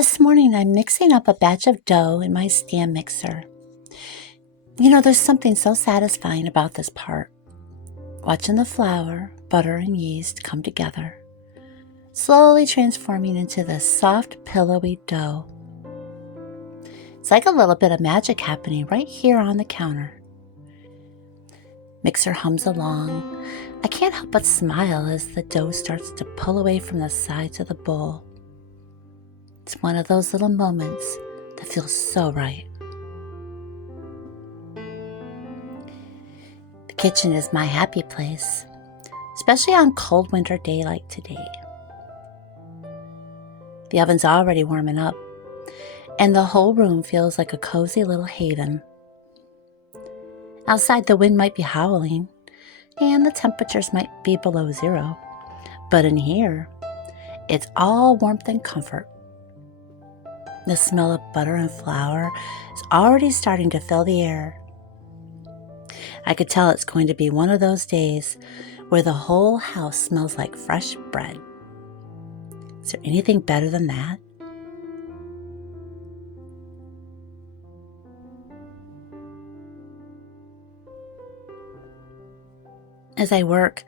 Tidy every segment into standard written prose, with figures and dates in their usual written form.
This morning I'm mixing up a batch of dough in my stand mixer. There's something so satisfying about this part. Watching the flour, butter, and yeast come together, slowly transforming into this soft, pillowy dough. It's like a little bit of magic happening right here on the counter. Mixer hums along. I can't help but smile as the dough starts to pull away from the sides of the bowl. It's one of those little moments that feels so right. The kitchen is my happy place, especially on cold winter day like today. The oven's already warming up, and the whole room feels like a cozy little haven. Outside, the wind might be howling, and the temperatures might be below zero, but in here, it's all warmth and comfort. The smell of butter and flour is already starting to fill the air. I could tell it's going to be one of those days where the whole house smells like fresh bread. Is there anything better than that? As I work,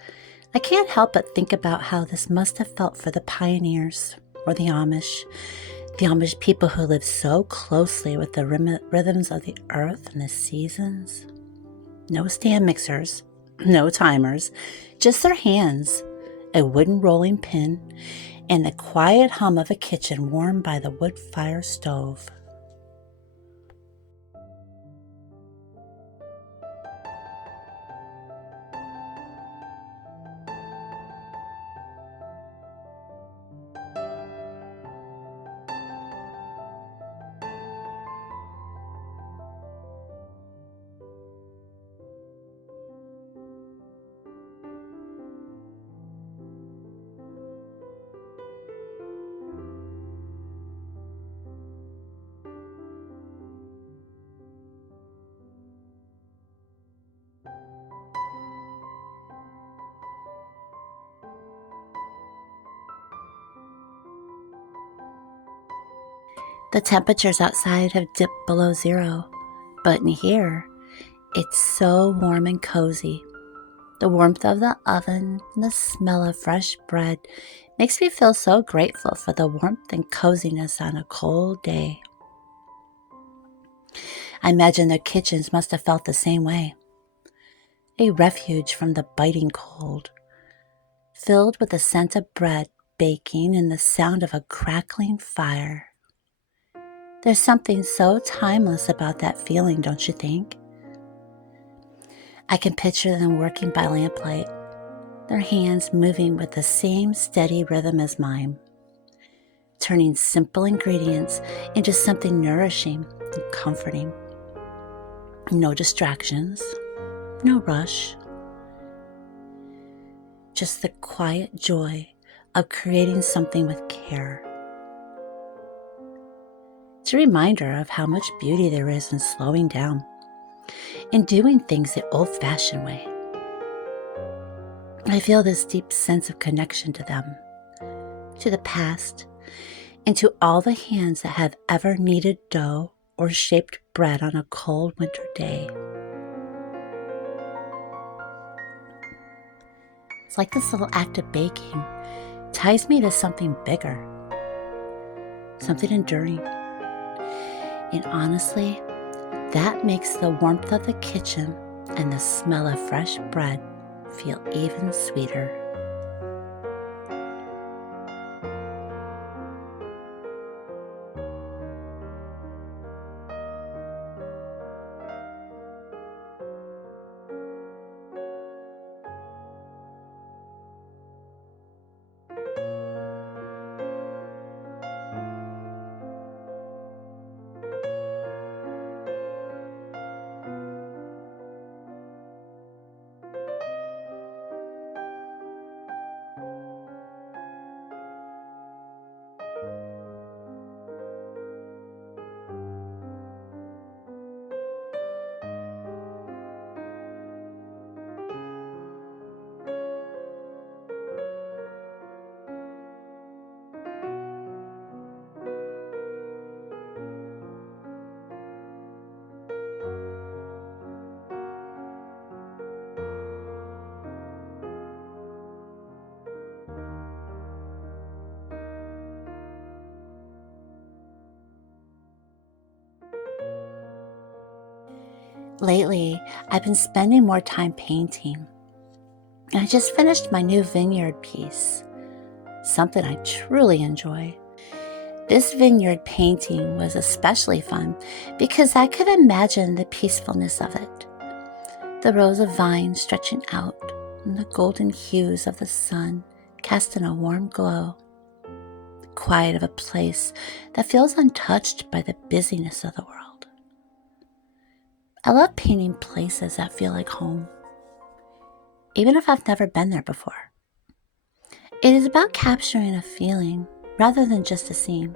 I can't help but think about how this must have felt for the pioneers, or the Amish people who live so closely with the rhythms of the earth and the seasons. No stand mixers, no timers, just their hands, a wooden rolling pin, and the quiet hum of a kitchen warmed by the wood fire stove. The temperatures outside have dipped below zero, but in here, it's so warm and cozy. The warmth of the oven and the smell of fresh bread makes me feel so grateful for the warmth and coziness on a cold day. I imagine their kitchens must have felt the same way. A refuge from the biting cold, filled with the scent of bread baking and the sound of a crackling fire. There's something so timeless about that feeling, don't you think? I can picture them working by lamplight, their hands moving with the same steady rhythm as mine, turning simple ingredients into something nourishing and comforting. No distractions, no rush, just the quiet joy of creating something with care. It's a reminder of how much beauty there is in slowing down and doing things the old-fashioned way. I feel this deep sense of connection to them, to the past, and to all the hands that have ever kneaded dough or shaped bread on a cold winter day. It's like this little act of baking ties me to something bigger, something enduring. And honestly, that makes the warmth of the kitchen and the smell of fresh bread feel even sweeter. Lately, I've been spending more time painting. I just finished my new vineyard piece, something I truly enjoy. This vineyard painting was especially fun because I could imagine the peacefulness of it. The rows of vines stretching out and the golden hues of the sun casting a warm glow. The quiet of a place that feels untouched by the busyness of the world. I love painting places that feel like home, even if I've never been there before. It is about capturing a feeling rather than just a scene.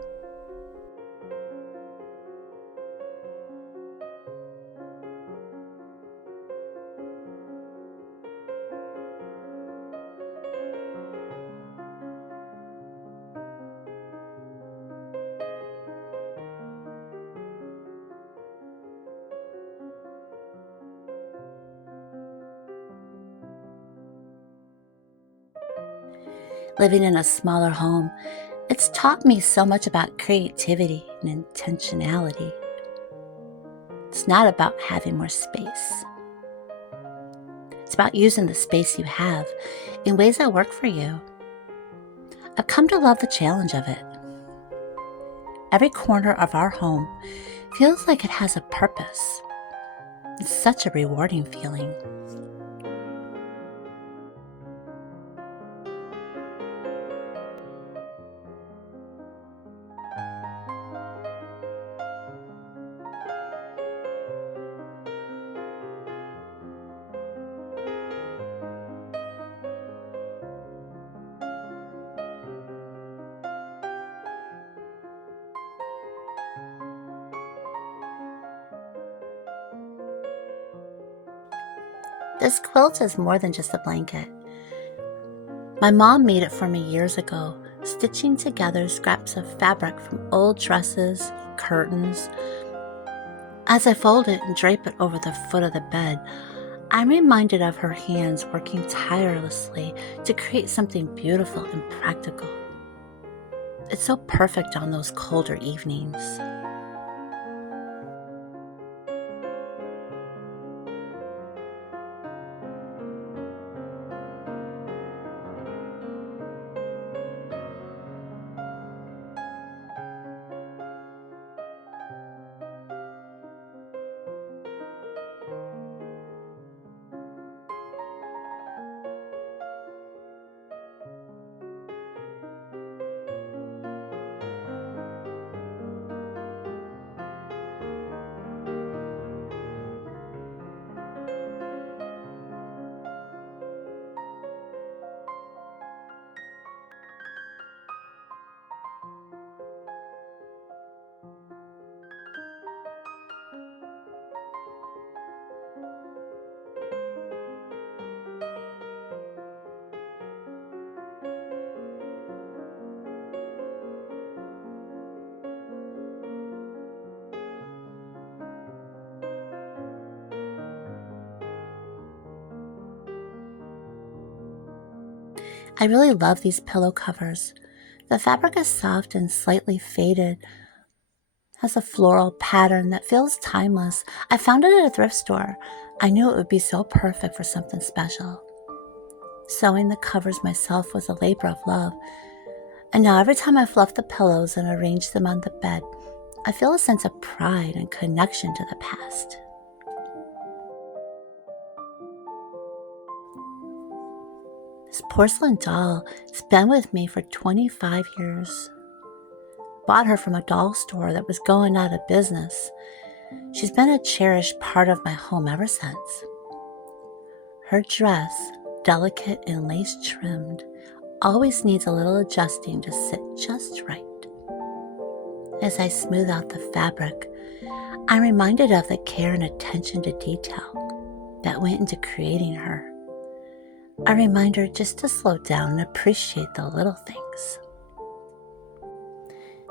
Living in a smaller home, it's taught me so much about creativity and intentionality. It's not about having more space. It's about using the space you have in ways that work for you. I've come to love the challenge of it. Every corner of our home feels like it has a purpose. It's such a rewarding feeling. This quilt is more than just a blanket. My mom made it for me years ago, stitching together scraps of fabric from old dresses, curtains. As I fold it and drape it over the foot of the bed, I'm reminded of her hands working tirelessly to create something beautiful and practical. It's so perfect on those colder evenings. I really love these pillow covers. The fabric is soft and slightly faded, has a floral pattern that feels timeless. I found it at a thrift store. I knew it would be so perfect for something special. Sewing the covers myself was a labor of love, and now every time I fluff the pillows and arrange them on the bed, I feel a sense of pride and connection to the past. This porcelain doll has been with me for 25 years. Bought her from a doll store that was going out of business. She's been a cherished part of my home ever since. Her dress, delicate and lace trimmed, always needs a little adjusting to sit just right. As I smooth out the fabric, I'm reminded of the care and attention to detail that went into creating her. A reminder just to slow down and appreciate the little things.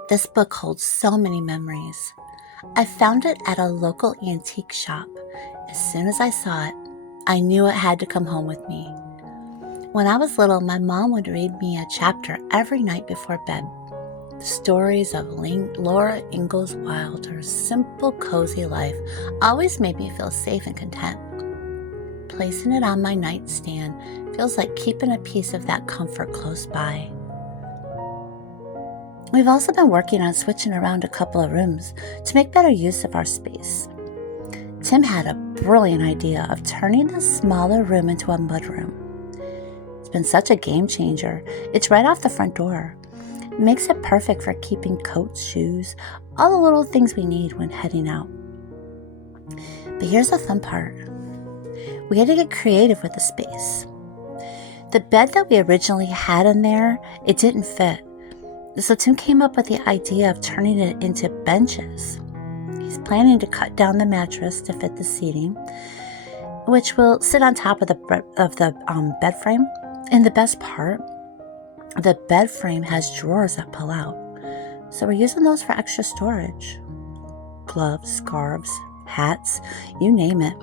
This book holds so many memories. I found it at a local antique shop. As soon as I saw it, I knew it had to come home with me. When I was little, my mom would read me a chapter every night before bed. The stories of Laura Ingalls Wilder's simple, cozy life always made me feel safe and content. Placing it on my nightstand feels like keeping a piece of that comfort close by. We've also been working on switching around a couple of rooms to make better use of our space. Tim had a brilliant idea of turning the smaller room into a mudroom. It's been such a game changer. It's right off the front door. It makes it perfect for keeping coats, shoes, all the little things we need when heading out. But here's the fun part. We had to get creative with the space. The bed that we originally had in there, it didn't fit. So Tim came up with the idea of turning it into benches. He's planning to cut down the mattress to fit the seating, which will sit on top of the bed frame. And the best part, the bed frame has drawers that pull out. So we're using those for extra storage. Gloves, scarves, hats, you name it.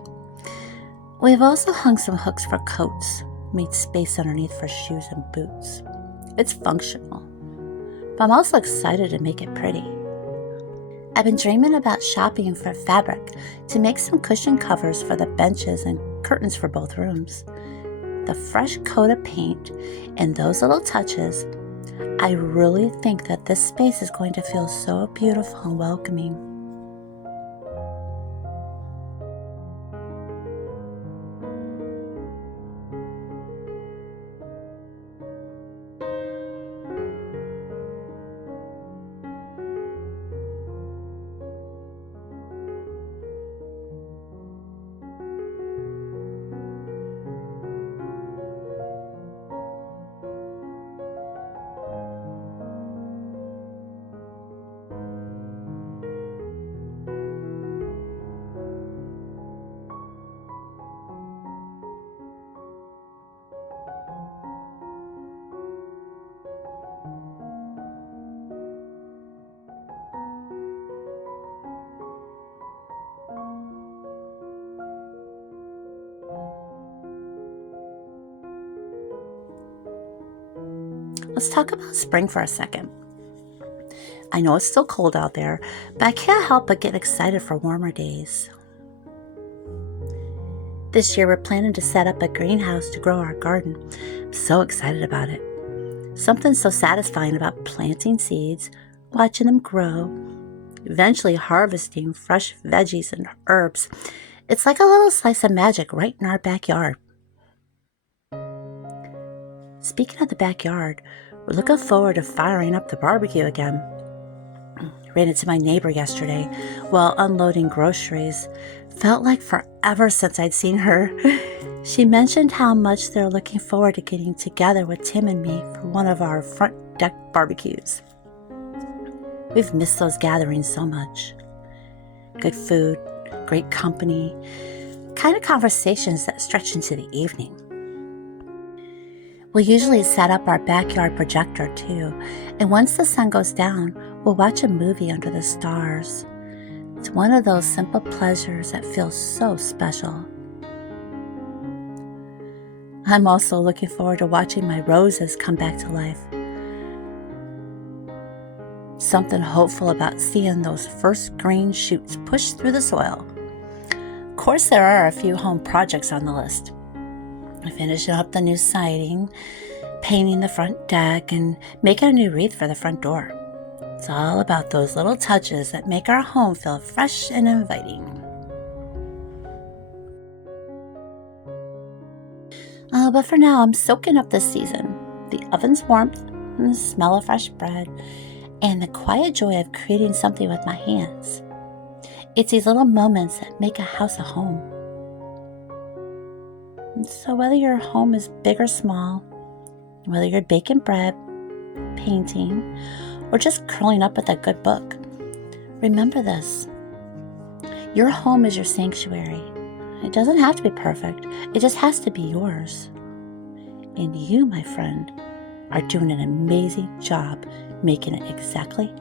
We've also hung some hooks for coats, made space underneath for shoes and boots. It's functional. But I'm also excited to make it pretty. I've been dreaming about shopping for fabric to make some cushion covers for the benches and curtains for both rooms. The fresh coat of paint and those little touches, I really think that this space is going to feel so beautiful and welcoming. Let's talk about spring for a second. I know it's still cold out there, but I can't help but get excited for warmer days. This year we're planning to set up a greenhouse to grow our garden. I'm so excited about it. Something so satisfying about planting seeds, watching them grow, eventually harvesting fresh veggies and herbs. It's like a little slice of magic right in our backyard. Speaking of the backyard, we're looking forward to firing up the barbecue again. Ran into my neighbor yesterday while unloading groceries. Felt like forever since I'd seen her. She mentioned how much they're looking forward to getting together with Tim and me for one of our front deck barbecues. We've missed those gatherings so much. Good food, great company, kind of conversations that stretch into the evening. We'll usually set up our backyard projector too, and once the sun goes down, we'll watch a movie under the stars. It's one of those simple pleasures that feels so special. I'm also looking forward to watching my roses come back to life. Something hopeful about seeing those first green shoots push through the soil. Of course, there are a few home projects on the list. Finishing up the new siding, painting the front deck, and making a new wreath for the front door. It's all about those little touches that make our home feel fresh and inviting. But for now, I'm soaking up this season. The oven's warmth, and the smell of fresh bread, and the quiet joy of creating something with my hands. It's these little moments that make a house a home. So whether your home is big or small, whether you're baking bread, painting, or just curling up with a good book, remember this. Your home is your sanctuary. It doesn't have to be perfect. It just has to be yours. And you, my friend, are doing an amazing job making it exactly